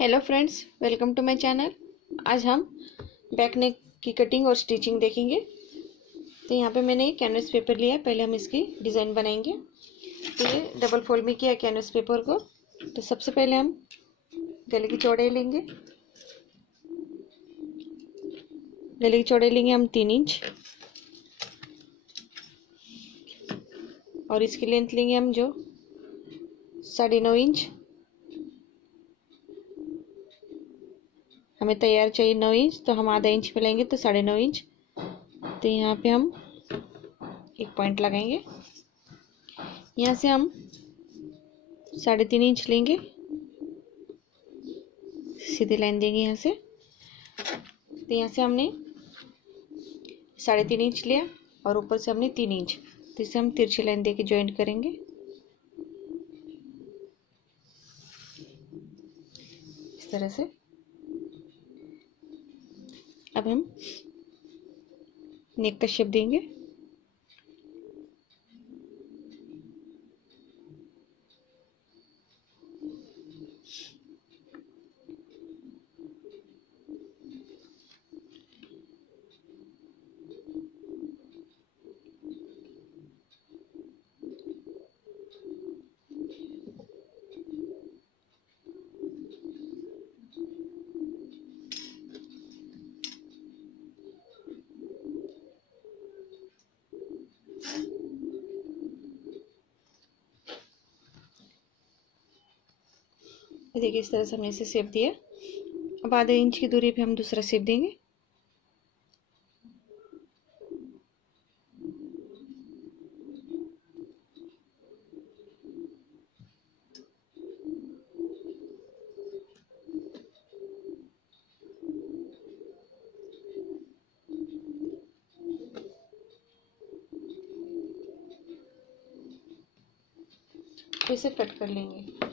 Hello friends, welcome to my channel. आज हम back neck की कटिंग और स्टिचिंग देखेंगे। तो यहाँ पे मैंने कैनवस पेपर लिया है। पहले हम इसकी डिज़ाइन बनाएंगे। तो ये डबल फोल्ड में किया कैनवस पेपर को। तो सबसे पहले हम गले की चौड़ाई लेंगे। गले की चौड़ाई लेंगे हम 3 इंच और इसकी लेंथ लेंगे हम जो 9.5 इंच। हमें तैयार चाहिए 9 इंच, तो हम आधा इंच पे लेंगे तो 9.5 इंच। तो यहाँ पे हम एक पॉइंट लगाएंगे। यहाँ से हम 3.5 इंच लेंगे, सीधी लाइन देंगे यहाँ से। तो यहाँ से हमने 3.5 इंच लिया और ऊपर से हमने 3 इंच, तो इसे हम तिरछी लाइन देके ज्वाइंट करेंगे इस तरह से। अब हम नेक का शेप देंगे। देखिए इस तरह से हमने इसे शेप दिया। अब आधे इंच की दूरी पे हम दूसरा शेप देंगे। तो इसे कट कर लेंगे।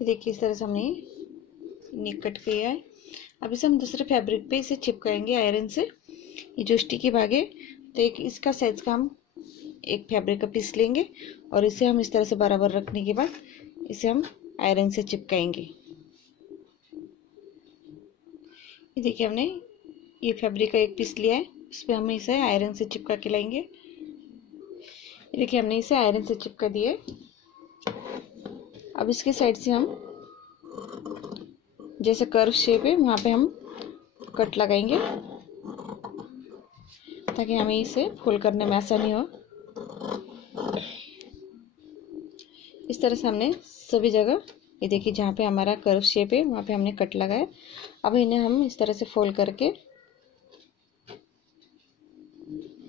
देखिए इस तरह से हमने नेक कट किया है। अब इसे हम दूसरे फैब्रिक पे इसे चिपकाएंगे आयरन से। ये जो स्टिकी भाग है, तो एक इसका साइज का हम एक फैब्रिक का पीस लेंगे और इसे हम इस तरह से बराबर रखने के बाद इसे हम आयरन से चिपकाएंगे। ये देखिए हमने ये फैब्रिक का एक पीस लिया है, इस पर हम इसे आयरन से चिपका के लाएंगे। ये देखिए हमने इसे आयरन से चिपका दिया है। अब इसके साइड से हम जैसे कर्व शेप है वहाँ पे हम कट लगाएंगे ताकि हमें इसे फोल्ड करने में आसानी हो। इस तरह से हमने सभी जगह, ये देखिए जहाँ पे हमारा कर्व शेप है वहाँ पे हमने कट लगाया। अब इन्हें हम इस तरह से फोल्ड करके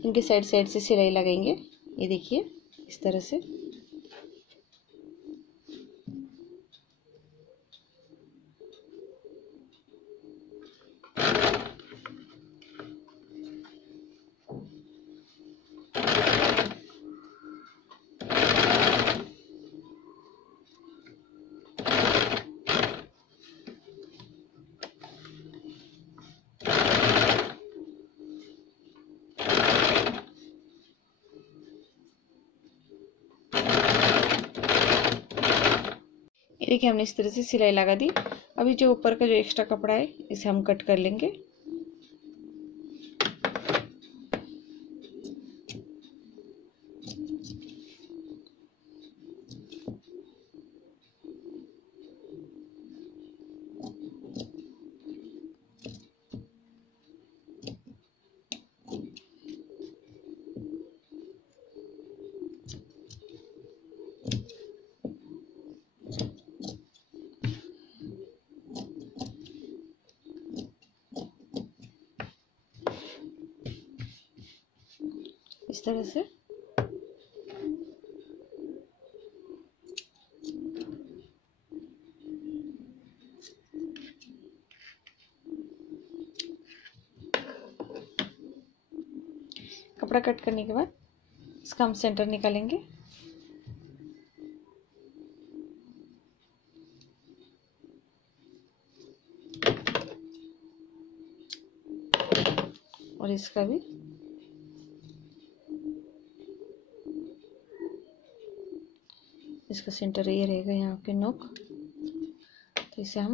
इनके साइड साइड से सिलाई लगाएंगे। ये देखिए इस तरह से। ये देखिए हमने इस तरह से सिलाई लगा दी। अभी जो ऊपर का जो एक्स्ट्रा कपड़ा है इसे हम कट कर लेंगे। इस तरह से कपड़ा कट करने के बाद इसका हम सेंटर निकालेंगे। और इसका भी इसका सेंटर ये रहेगा, यहाँ पे नोक। तो इसे हम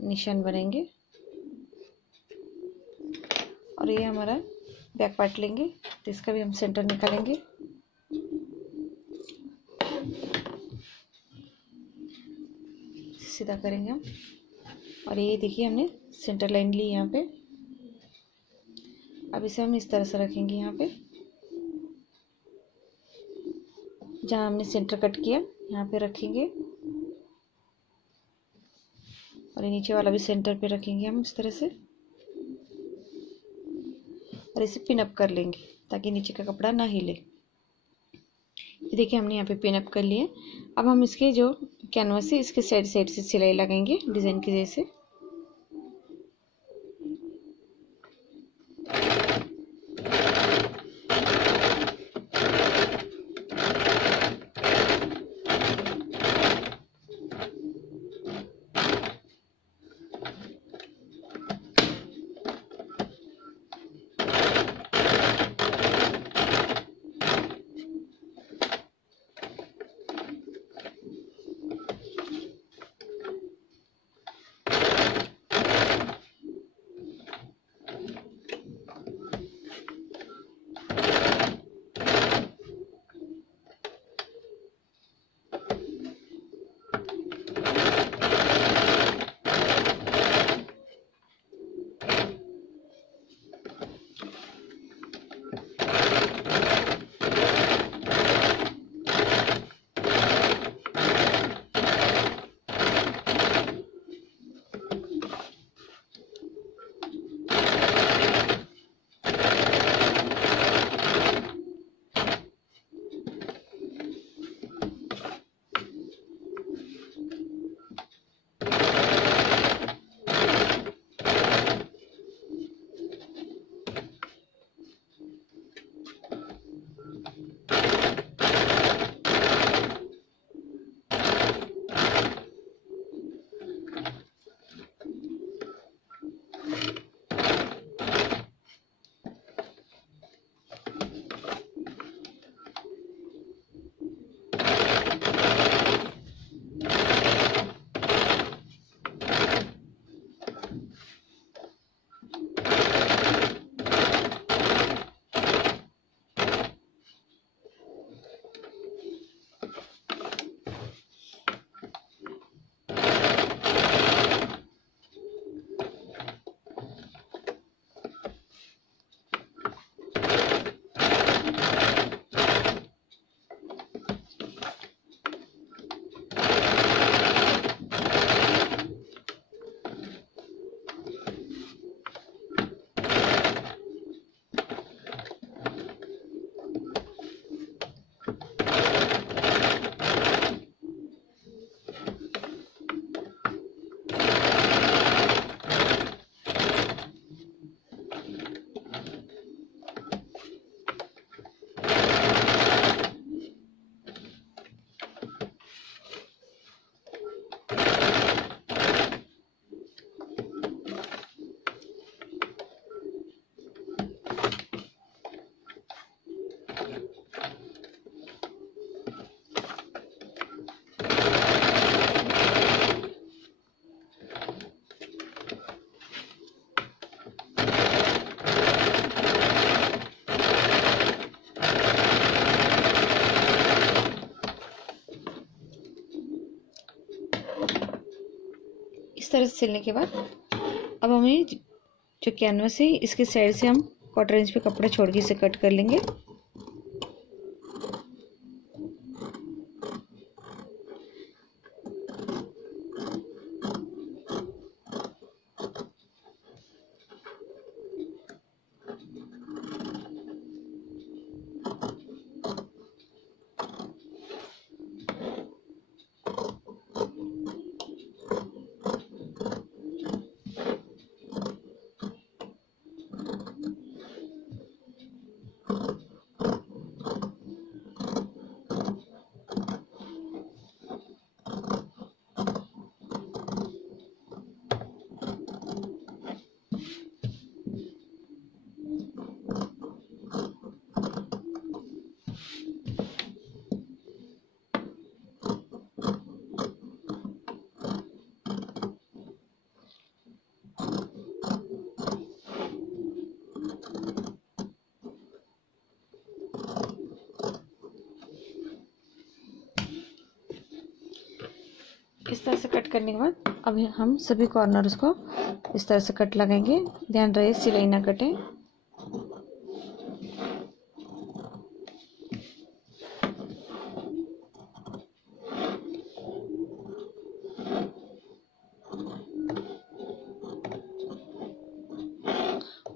निशान बनाएंगे और ये हमारा बैक पार्ट लेंगे। तो इसका भी हम सेंटर निकालेंगे। सीधा करेंगे हम। और ये देखिए हमने सेंटर लाइन ली यहाँ पे। अब इसे हम इस तरह से रखेंगे यहाँ पे, जहाँ हमने सेंटर कट किया यहाँ पे रखेंगे। और ये नीचे वाला भी सेंटर पे रखेंगे हम इस तरह से। और इसे पिन अप कर लेंगे ताकि नीचे का कपड़ा ना हिले। ये देखिए हमने यहाँ पे पिन अप कर लिए। अब हम इसके जो कैनवास है इसके साइड साइड से सिलाई लगाएंगे डिज़ाइन की जैसे। इस तरह से सिलने के बाद अब हमें जो कैनवस है इसके साइड से हम 1/4 इंच पे कपड़ा छोड़ के इसे कट कर लेंगे। इस तरह से कट करने के बाद अब हम सभी कॉर्नर्स को इस तरह से कट लगाएंगे। ध्यान रहे सिलाई ना कटे।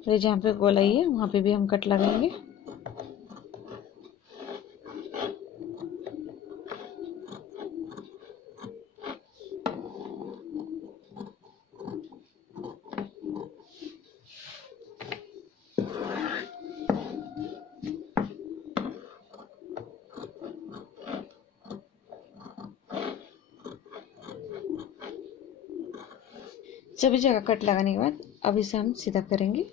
और जहाँ पे गोलाई है वहाँ पे भी हम कट लगाएंगे। सभी जगह कट लगाने के बाद अब इसे हम सीधा करेंगे।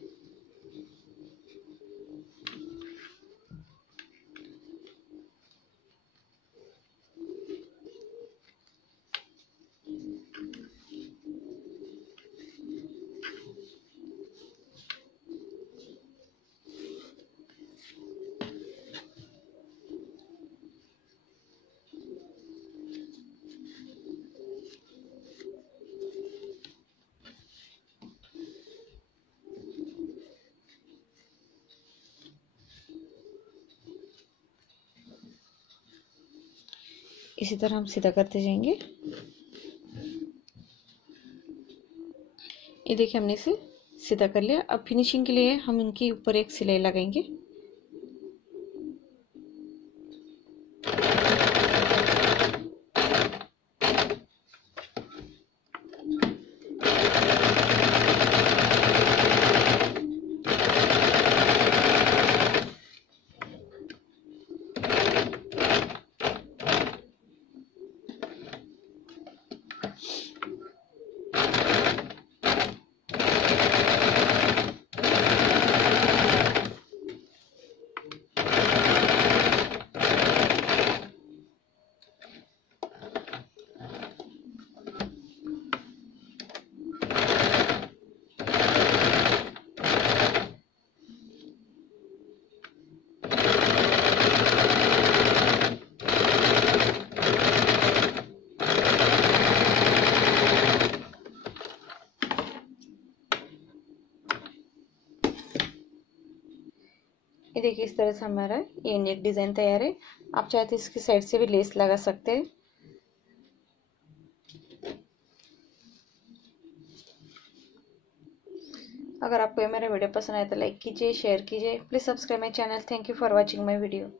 इसी तरह हम सीधा करते जाएंगे। ये देखिए हमने इसे सीधा कर लिया। अब फिनिशिंग के लिए हम इनके ऊपर एक सिलाई लगाएंगे। ये देखिए इस तरह से हमारा ये नेक डिजाइन तैयार है। आप चाहे तो इसकी साइड से भी लेस लगा सकते हैं। अगर आपको ये मेरा वीडियो पसंद आए तो लाइक कीजिए, शेयर कीजिए। Please subscribe my channel. Thank you for watching my video.